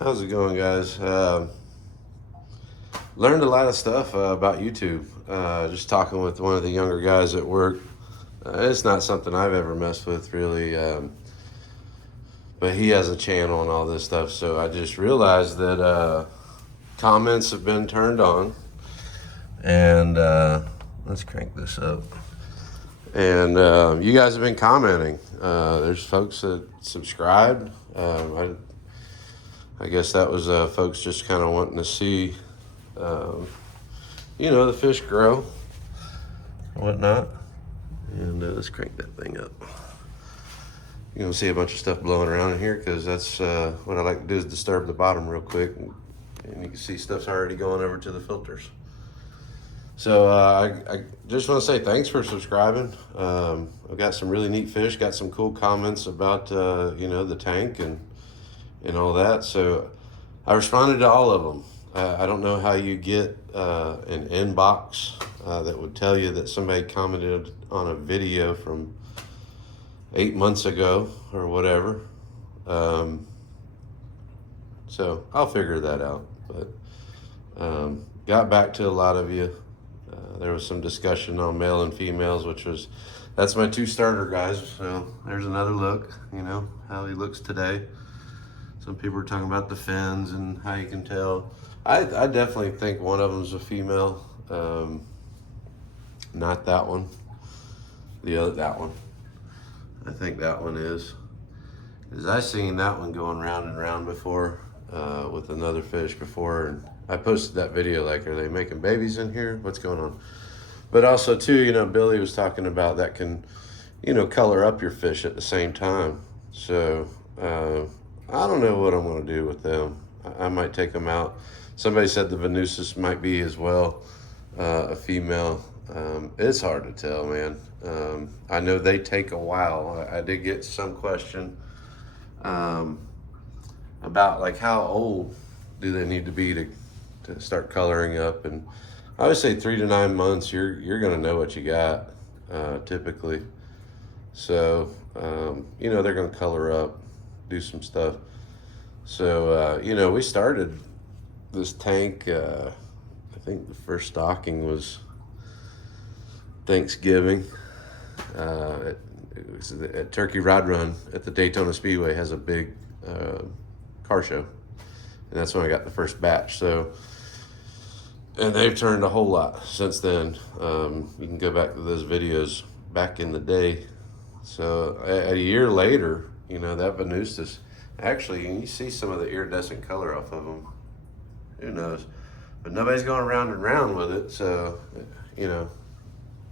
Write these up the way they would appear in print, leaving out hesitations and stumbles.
How's it going, guys? Learned a lot of stuff about YouTube. Just talking with one of the younger guys at work. It's not something I've ever messed with, really. But he has a channel and all this stuff. So I just realized that comments have been turned on. And let's crank this up. And you guys have been commenting. There's folks that subscribed. I guess that was folks just kind of wanting to see, the fish grow and whatnot. And let's crank that thing up. You're going to see a bunch of stuff blowing around in here because that's what I like to do is disturb the bottom real quick. And you can see stuff's already going over to the filters. So I just want to say thanks for subscribing. I've got some really neat fish, got some cool comments about, the tank and all that. So I responded to all of them. I don't know how you get an inbox that would tell you that somebody commented on a video from 8 months ago or whatever. So I'll figure that out. But got back to a lot of you. There was some discussion on male and females, that's my 2 starter guys. So there's another look, how he looks today. Some people are talking about the fins and how you can tell. I definitely think one of them's a female. Not that one. That one. I think that one is. Because I seen that one going round and round before with another fish before. And I posted that video like, are they making babies in here? What's going on? But also too, Billy was talking about that can, color up your fish at the same time. So I don't know what I'm going to do with them. I might take them out. Somebody said the Venusis might be as well, a female. It's hard to tell, man. I know they take a while. I did get some question about like how old do they need to be to start coloring up, and I would say 3 to 9 months. You're gonna know what you got typically. So they're gonna color up, do some stuff. So we started this tank. I think the first stocking was Thanksgiving. It was at Turkey Rod Run at the Daytona Speedway, has a big car show, and that's when I got the first batch. So, and they've turned a whole lot since then. You can go back to those videos back in the day. So a year later, that Venustus, actually, you see some of the iridescent color off of them. Who knows? But nobody's going round and round with it. So,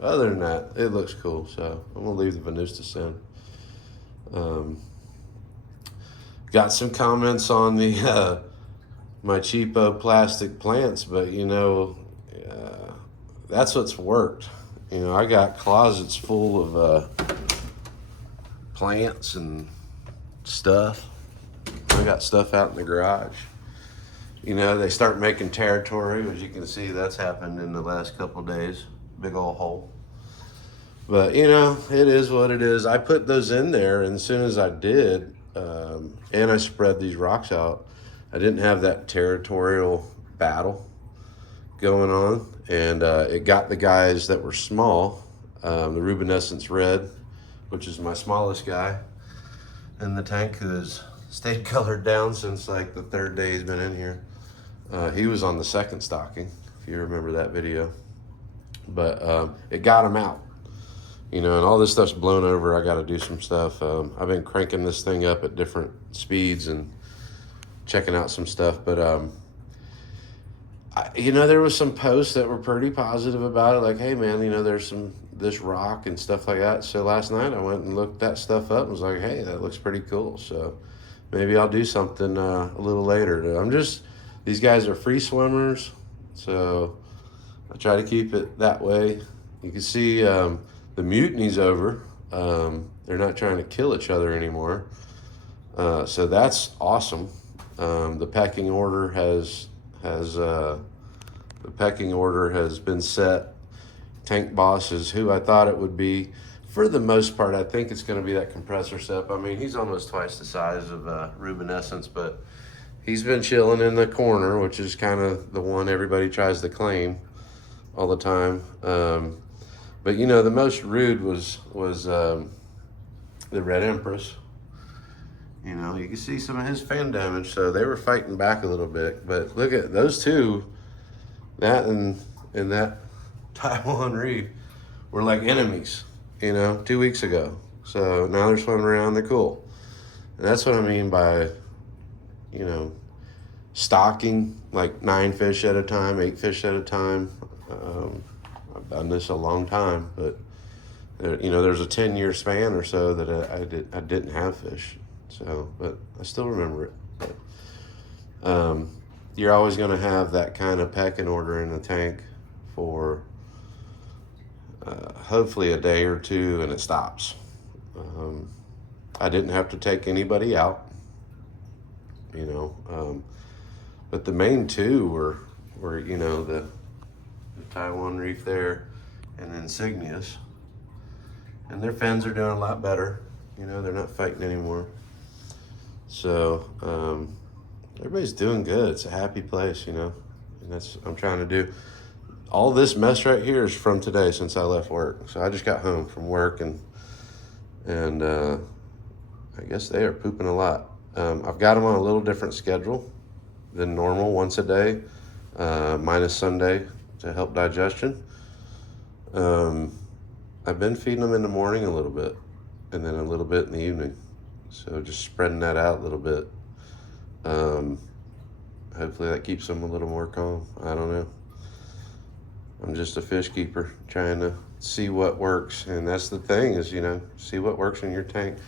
other than that, it looks cool. So I'm going to leave the Venustus in. Got some comments on the my cheapo plastic plants, but that's what's worked. I got closets full of plants and stuff. I got stuff out in the garage. They start making territory, as you can see. That's happened in the last couple of days. Big old hole. But it is what it is. I put those in there, and as soon as I did, and I spread these rocks out, I didn't have that territorial battle going on, and it got the guys that were small, the Rubinescence Red, which is my smallest guy in the tank, who has stayed colored down since like the 3rd day he's been in here. He was on the 2nd stocking, if you remember that video. But it got him out, and all this stuff's blown over. I got to do some stuff. I've been cranking this thing up at different speeds and checking out some stuff. But there was some posts that were pretty positive about it, like, hey man, there's this rock and stuff like that. So last night I went and looked that stuff up and was like, hey, that looks pretty cool. So maybe I'll do something a little later. These guys are free swimmers, so I try to keep it that way. You can see the mutiny's over. They're not trying to kill each other anymore. So that's awesome. The pecking order has been set. Tank Boss is who I thought it would be. For the most part, I think it's going to be that compressor sep. I mean, he's almost twice the size of Rubinescence, but he's been chilling in the corner, which is kind of the one everybody tries to claim all the time. But you know, the most rude was the Red Empress. You know, you can see some of his fan damage, so they were fighting back a little bit. But look at those two, that and that Taiwan reef were like enemies, you know, 2 weeks ago. So now they're swimming around, they're cool. And that's what I mean by, you know, stocking like 9 fish at a time, 8 fish at a time. I've done this a long time, but there, you know, there's a 10-year span or so that I didn't have fish. So, but I still remember it. But, you're always going to have that kind of pecking order in the tank for hopefully a day or two, and it stops. I didn't have to take anybody out, you know, but the main two were you know, the Taiwan reef there and then Cygnus, and their fins are doing a lot better. You know, they're not fighting anymore. So everybody's doing good. It's a happy place, you know, and that's what I'm trying to do. All this mess right here is from today since I left work. So I just got home from work, and I guess they are pooping a lot. I've got them on a little different schedule than normal, once a day, minus Sunday to help digestion. I've been feeding them in the morning a little bit, and then a little bit in the evening. So just spreading that out a little bit. Hopefully that keeps them a little more calm. I don't know. I'm just a fish keeper trying to see what works. And that's the thing is, you know, see what works in your tank.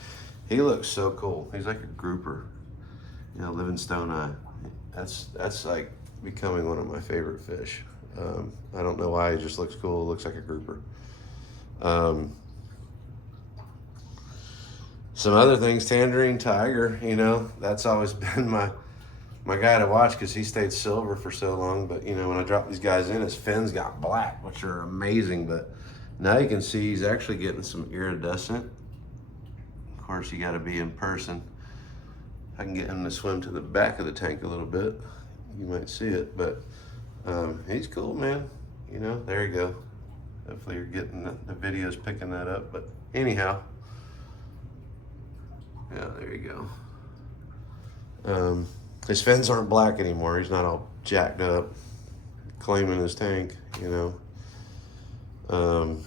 He looks so cool. He's like a grouper, you know, living stone eye. That's like becoming one of my favorite fish. I don't know why, he just looks cool. Looks like a grouper. Some other things, Tangerine Tiger, you know, that's always been my guy to watch because he stayed silver for so long. But, you know, when I drop these guys in, his fins got black, which are amazing. But now you can see he's actually getting some iridescent. Of course, you got to be in person. I can get him to swim to the back of the tank a little bit. You might see it, but he's cool, man. You know, there you go. Hopefully you're getting the videos picking that up. But anyhow, yeah, there you go. His fins aren't black anymore. He's not all jacked up, claiming his tank, you know.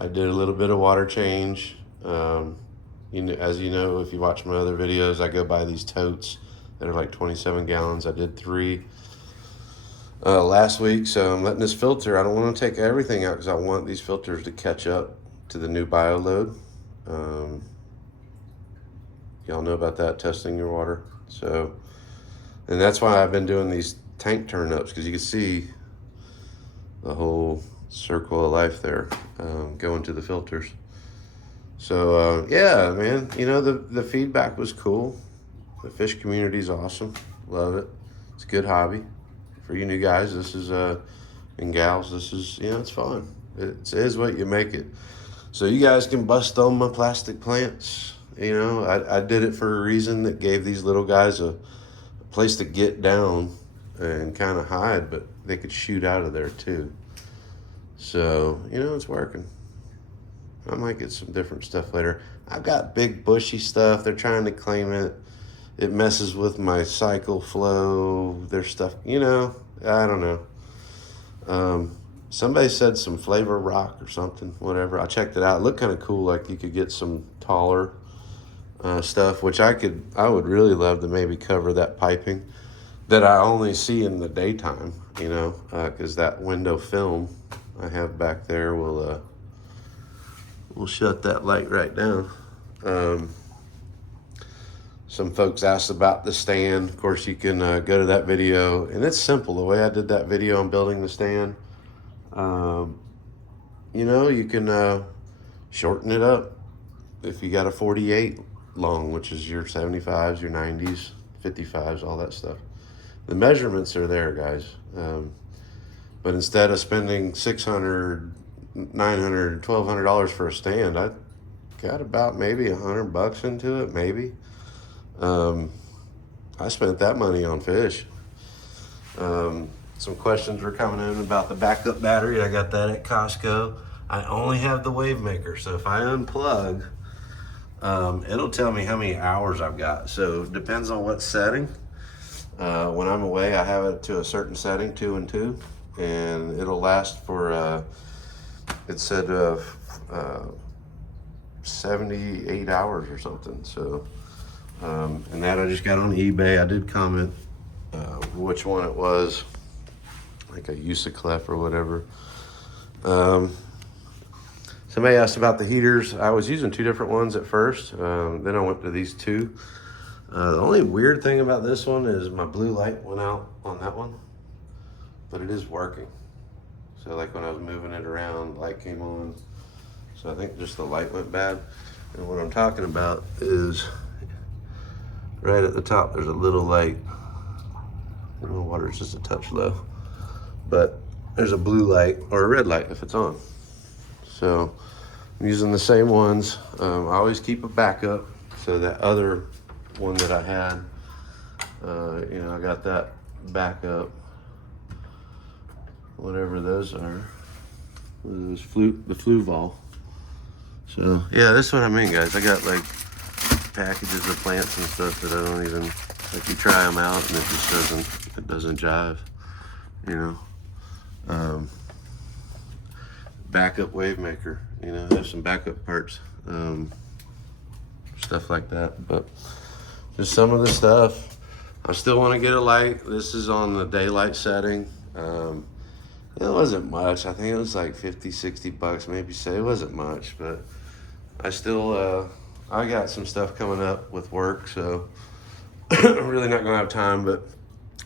I did a little bit of water change. You know, as you know, if you watch my other videos, I go buy these totes that are like 27 gallons. I did 3 last week, so I'm letting this filter. I don't want to take everything out because I want these filters to catch up to the new bio load. Y'all know about that, testing your water. So, and that's why I've been doing these tank turn ups, because you can see the whole circle of life there going to the filters. So yeah, man, you know, the feedback was cool. The fish community is awesome. Love it. It's a good hobby for you new guys. This is and gals, this is, you know, it's fun. It is what you make it. So you guys can bust on my plastic plants. You know, I did it for a reason that gave these little guys a place to get down and kind of hide, but they could shoot out of there too. So, you know, it's working. I might get some different stuff later. I've got big bushy stuff. They're trying to claim it. It messes with my cycle flow. Their stuff, you know, I don't know. Somebody said some flavor rock or something, whatever. I checked it out. It looked kind of cool. Like you could get some taller stuff, which I would really love to maybe cover that piping that I only see in the daytime, you know, because that window film I have back there will shut that light right down. Some folks asked about the stand. Of course, you can go to that video, and it's simple. The way I did that video on building the stand, you know, you can shorten it up. If you got a 48 long, which is your 75s, your 90s, 55s, all that stuff. The measurements are there, guys. But instead of spending $600, $900, $1,200 for a stand, I got about maybe $100 into it, maybe. I spent that money on fish. Some questions were coming in about the backup battery. I got that at Costco. I only have the wave maker, so if I unplug, it'll tell me how many hours I've got. So it depends on what setting. When I'm away, I have it to a certain setting, 2 and 2, and it'll last for, it said 78 hours or something. So, and that I just got on eBay. I did comment which one it was, like a cichlids or whatever. Somebody asked about the heaters. I was using 2 different ones at first. Then I went to these 2. The only weird thing about this one is my blue light went out on that one, but it is working. So like when I was moving it around, light came on. So I think just the light went bad. And what I'm talking about is right at the top, there's a little light. The water's just a touch low, but there's a blue light or a red light if it's on. So I'm using the same ones. I always keep a backup. So that other one that I had, you know, I got that backup, whatever those are. Those the flu vol. So yeah, that's what I mean, guys. I got like packages of plants and stuff that I don't even, like, you try them out and it just doesn't jive, you know. Backup wave maker, you know, have some backup parts, stuff like that. But just some of the stuff. I still want to get a light. This is on the daylight setting. It wasn't much. I think it was like 50, 60 bucks, maybe. Say it wasn't much, but I still, I got some stuff coming up with work, so I'm really not gonna have time, but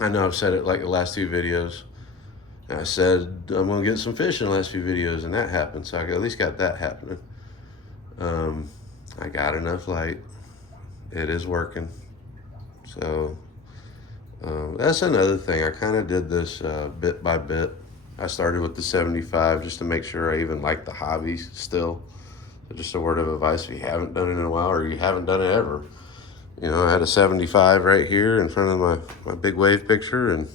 I know I've said it like the last 2 videos. And I said I'm gonna get some fish in the last few videos, and that happened, so I at least got that happening. I got enough light. It is working. So that's another thing. I kind of did this bit by bit. I started with the 75 just to make sure I even like the hobby still. So just a word of advice, if you haven't done it in a while or you haven't done it ever. You know, I had a 75 right here in front of my big wave picture, and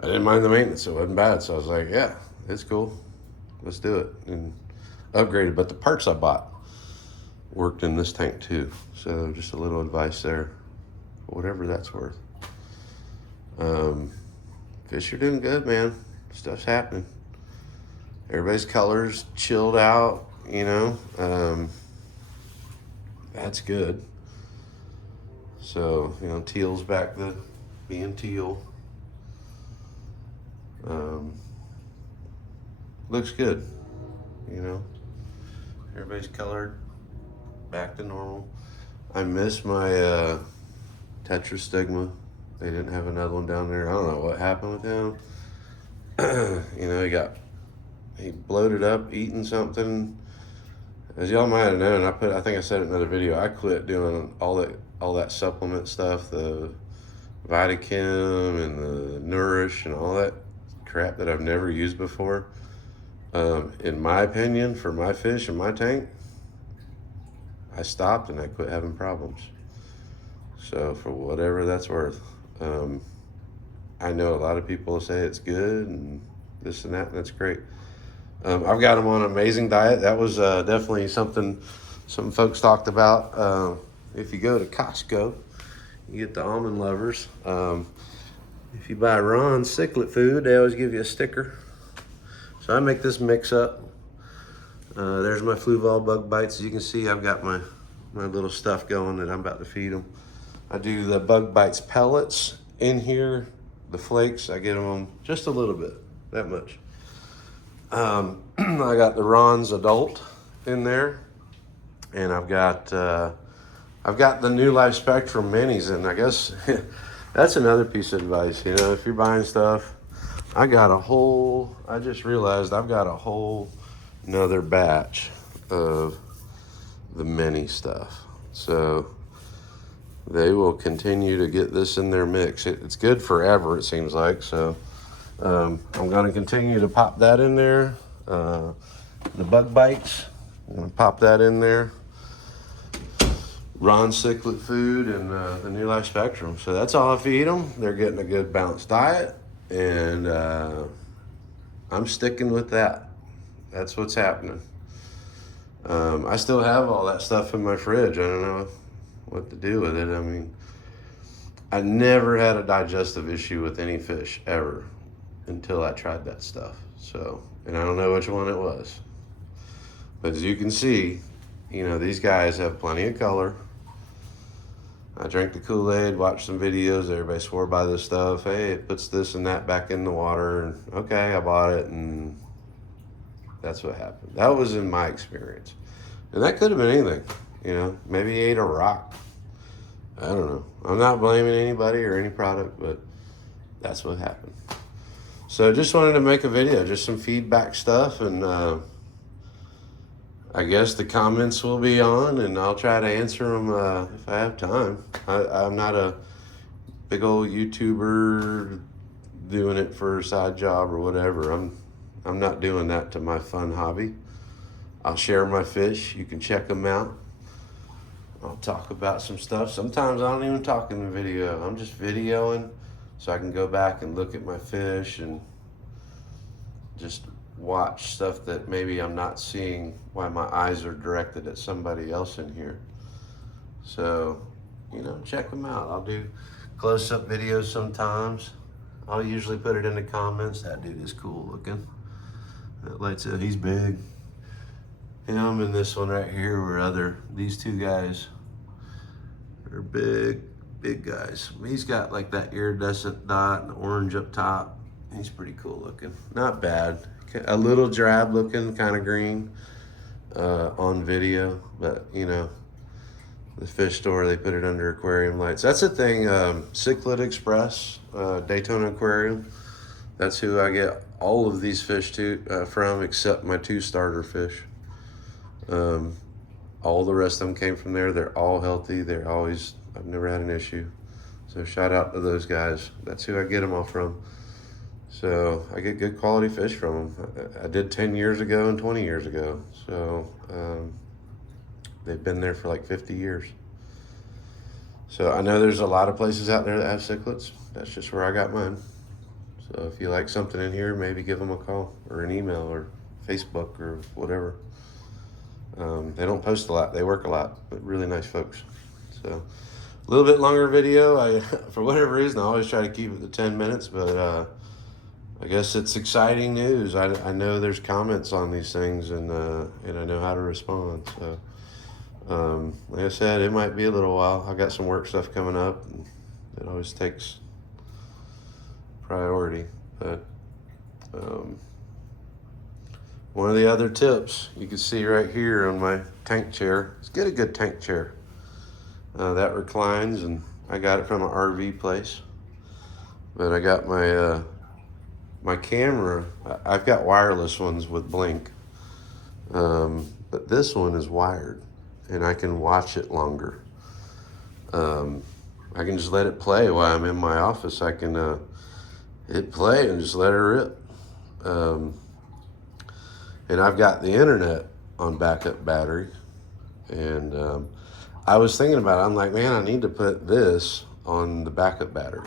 I didn't mind the maintenance. It wasn't bad. So I was like, yeah, it's cool. Let's do it. And upgraded. But the parts I bought worked in this tank too. So just a little advice there, whatever that's worth. Fish are doing good, man. Stuff's happening. Everybody's colors chilled out, you know. That's good. So, you know, teal's back to being teal. Looks good, you know. Everybody's colored back to normal. I miss my tetrastigma. They didn't have another one down there. I don't know what happened with him. You know, he bloated up eating something. As y'all might have known, I think I said it in another video, I quit doing all that supplement stuff, the Vitachem and the Nourish and all that crap that I've never used before. In my opinion, for my fish in my tank, I stopped and I quit having problems. So for whatever that's worth. I know a lot of people say it's good and this and that, and that's great. I've got them on an amazing diet. That was definitely something some folks talked about. If you go to Costco, you get the almond lovers. If you buy Ron's cichlid food, they always give you a sticker. So I make this mix up. There's my Fluval bug bites. As you can see, I've got my little stuff going that I'm about to feed them. I do the bug bites pellets in here. The flakes, I get them on just a little bit, that much. I got the Ron's adult in there, and I've got the New Life Spectrum minis, and I guess that's another piece of advice. You know, if you're buying stuff, I just realized I've got a whole another batch of the mini stuff. So they will continue to get this in their mix. It's good forever, it seems like. So I'm going to continue to pop that in there. The bug bites, I'm going to pop that in there. Ron Cichlid food and the New Life Spectrum. So that's all I feed them. They're getting a good balanced diet, and I'm sticking with that. That's what's happening. I still have all that stuff in my fridge. I don't know what to do with it. I mean, I never had a digestive issue with any fish ever until I tried that stuff. So, and I don't know which one it was. But as you can see, you know, these guys have plenty of color. I drank the Kool-Aid, watched some videos. Everybody swore by this stuff. Hey, it puts this and that back in the water. And okay, I bought it, and that's what happened. That was in my experience. And that could have been anything. You know, maybe he ate a rock. I don't know. I'm not blaming anybody or any product, but that's what happened. So just wanted to make a video, just some feedback stuff, and I guess the comments will be on, and I'll try to answer them if I have time. I'm not a big old YouTuber doing it for a side job or whatever. I'm not doing that to my fun hobby. I'll share my fish. You can check them out. I'll talk about some stuff. Sometimes I don't even talk in the video. I'm just videoing so I can go back and look at my fish and just watch stuff that maybe I'm not seeing while my eyes are directed at somebody else in here. So, you know, check them out. I'll do close-up videos sometimes. I'll usually put it in the comments. That dude is cool looking. That lights up, he's big. Him and this one right here were these two guys are big guys. He's got like that iridescent dot and the orange up top. He's pretty cool looking. Not bad. A little drab looking, kind of green on video, but you know, the fish store, they put it under aquarium lights. That's the thing, Cichlid Express, Daytona Aquarium. That's who I get all of these fish from, except my 2 starter fish. All the rest of them came from there. They're all healthy. I've never had an issue. So shout out to those guys. That's who I get them all from. So I get good quality fish from them. I did 10 years ago and 20 years ago. So they've been there for like 50 years. So I know there's a lot of places out there that have cichlids. That's just where I got mine. So if you like something in here, maybe give them a call or an email or Facebook or whatever. They don't post a lot. They work a lot, but really nice folks. So a little bit longer video. For whatever reason, I always try to keep it to 10 minutes, but I guess it's exciting news. I know there's comments on these things, and I know how to respond. So like I said, it might be a little while. I got some work stuff coming up, and it always takes priority. But one of the other tips you can see right here on my tank chair is get a good tank chair that reclines, and I got it from an RV place. But I got my my camera. I've got wireless ones with Blink, but this one is wired, and I can watch it longer. I can just let it play while I'm in my office. I can hit play and just let it rip. And I've got the internet on backup battery. And I was thinking about it. I'm like, man, I need to put this on the backup battery.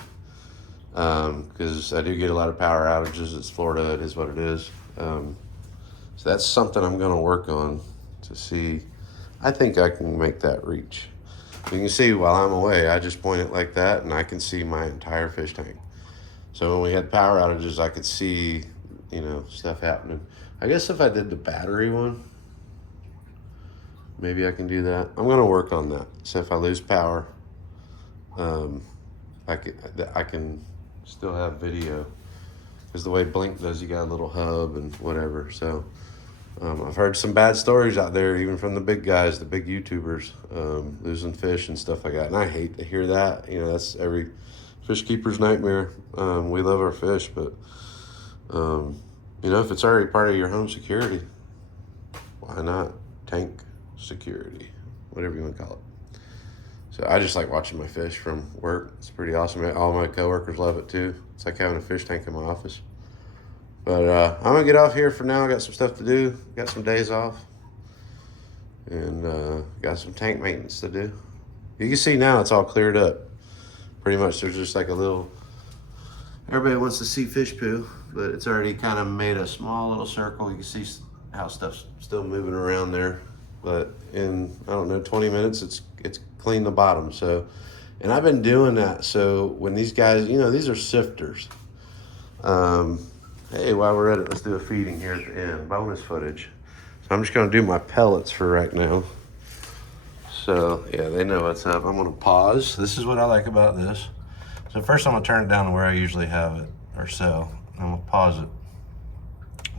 Because I do get a lot of power outages. It's Florida, it is what it is. So that's something I'm gonna work on to see. I think I can make that reach. You can see while I'm away, I just point it like that and I can see my entire fish tank. So when we had power outages, I could see, you know, stuff happening. I guess if I did the battery one, maybe I can do that. I'm gonna work on that. So if I lose power, I can still have video. Because the way Blink does, you got a little hub and whatever. So I've heard some bad stories out there, even from the big guys, the big YouTubers, losing fish and stuff like that. And I hate to hear that. You know, that's every fish keeper's nightmare. We love our fish, but you know, if it's already part of your home security, why not tank security, whatever you want to call it. So I just like watching my fish from work. It's pretty awesome. All my coworkers love it too. It's like having a fish tank in my office. But I'm gonna get off here for now. I got some stuff to do. Got some days off, and got some tank maintenance to do. You can see now it's all cleared up. Pretty much there's just like a little, everybody wants to see fish poo, but it's already kind of made a small little circle. You can see how stuff's still moving around there. But in, I don't know, 20 minutes, it's cleaned the bottom. So, and I've been doing that. So when these guys, you know, these are sifters. Hey, while we're at it, let's do a feeding here at the end, bonus footage. So I'm just gonna do my pellets for right now. So yeah, they know what's up. I'm gonna pause. This is what I like about this. So first I'm gonna turn it down to where I usually have it, or so. I'm gonna pause it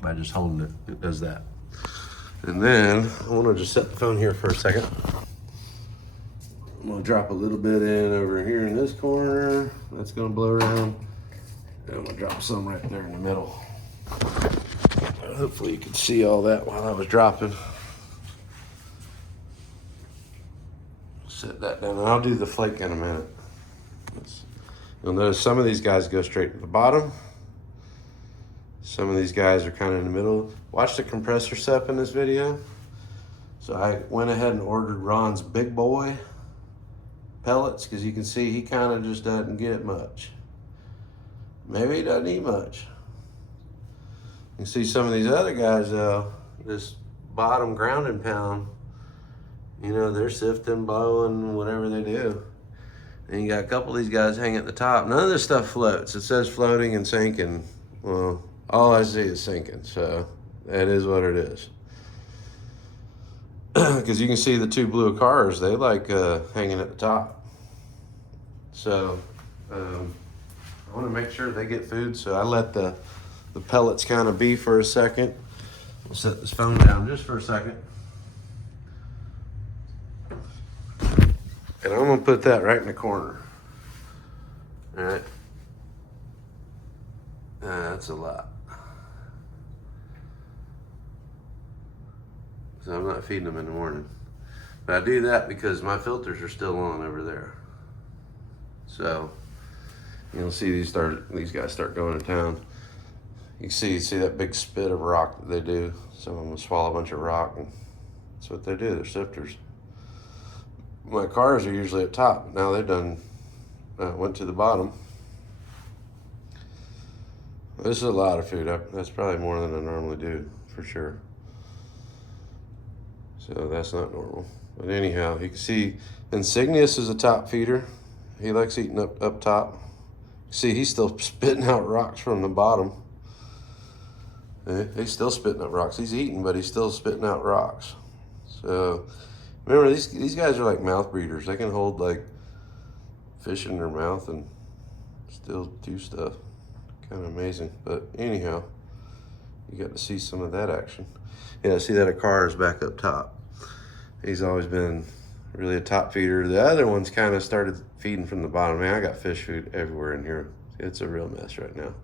by just holding it. It does that. And then I wanna just set the phone here for a second. I'm gonna drop a little bit in over here in this corner. That's gonna blow around. And I'm gonna drop some right there in the middle. Hopefully you could see all that while I was dropping. Set that down, and I'll do the flake in a minute. You'll notice some of these guys go straight to the bottom. Some of these guys are kind of in the middle. Watch the compressor sep in this video. So I went ahead and ordered Ron's Big Boy pellets, because you can see he kind of just doesn't get much. Maybe he doesn't eat much. You can see some of these other guys though, this bottom ground and pound, you know, they're sifting, blowing, whatever they do. And you got a couple of these guys hanging at the top. None of this stuff floats. It says floating and sinking. Well, all I see is sinking, so that is what it is. Because you can see the two blue cars, they like hanging at the top. So I want to make sure they get food, so I let the pellets kind of be for a second. We'll set this phone down just for a second. And I'm gonna put that right in the corner. All right. That's a lot. So I'm not feeding them in the morning. But I do that because my filters are still on over there. So you'll see these guys start going to town. You see that big spit of rock that they do. Some of them will swallow a bunch of rock, and that's what they do. They're sifters. My cars are usually at top. Now they've done went to the bottom. This is a lot of food. That's probably more than I normally do, for sure. So that's not normal. But anyhow, you can see Insignius is a top feeder. He likes eating up top. See, he's still spitting out rocks from the bottom. He's still spitting out rocks. He's eating, but he's still spitting out rocks. So remember, these guys are like mouth breeders. They can hold like fish in their mouth and still do stuff. Kind of amazing. But anyhow, you got to see some of that action. Yeah, see that a car is back up top. He's always been really a top feeder. The other ones kind of started feeding from the bottom. Man, I got fish food everywhere in here. It's a real mess right now.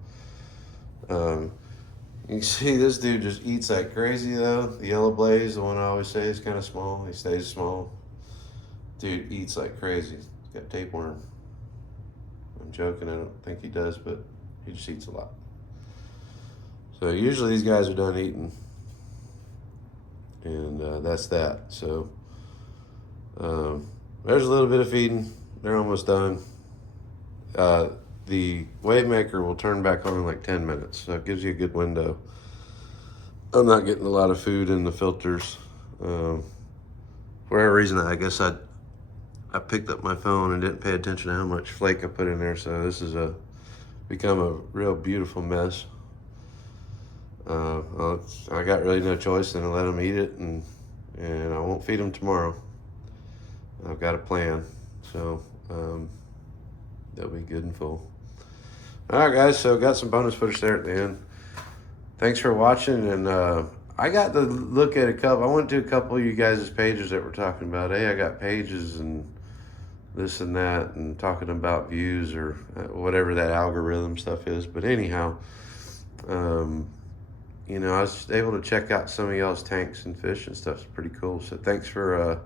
You can see this dude just eats like crazy though. The yellow blaze, the one I always say is kind of small. He stays small. Dude eats like crazy. He's got tapeworm. I'm joking, I don't think he does, but he just eats a lot. So usually these guys are done eating. And that's that. So there's a little bit of feeding. They're almost done. The wave maker will turn back on in like 10 minutes. So it gives you a good window. I'm not getting a lot of food in the filters. For whatever reason, I guess I picked up my phone and didn't pay attention to how much flake I put in there. So this is become a real beautiful mess. Well, I got really no choice than to let them eat it, and I won't feed them tomorrow. I've got a plan, so they'll be good and full. All right, guys, so got some bonus footage there at the end. Thanks for watching, and I got to look at I went to a couple of you guys' pages that were talking about, hey, I got pages and this and that, and talking about views or whatever that algorithm stuff is. But anyhow, you know, I was able to check out some of y'all's tanks and fish and stuff. It's pretty cool. So thanks for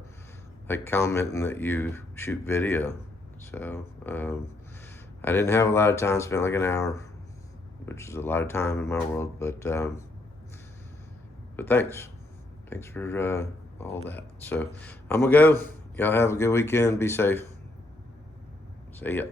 like commenting that you shoot video. So I didn't have a lot of time, spent like an hour, which is a lot of time in my world, but thanks for all that. So I'm gonna go Y'all have a good weekend. Be safe. See ya.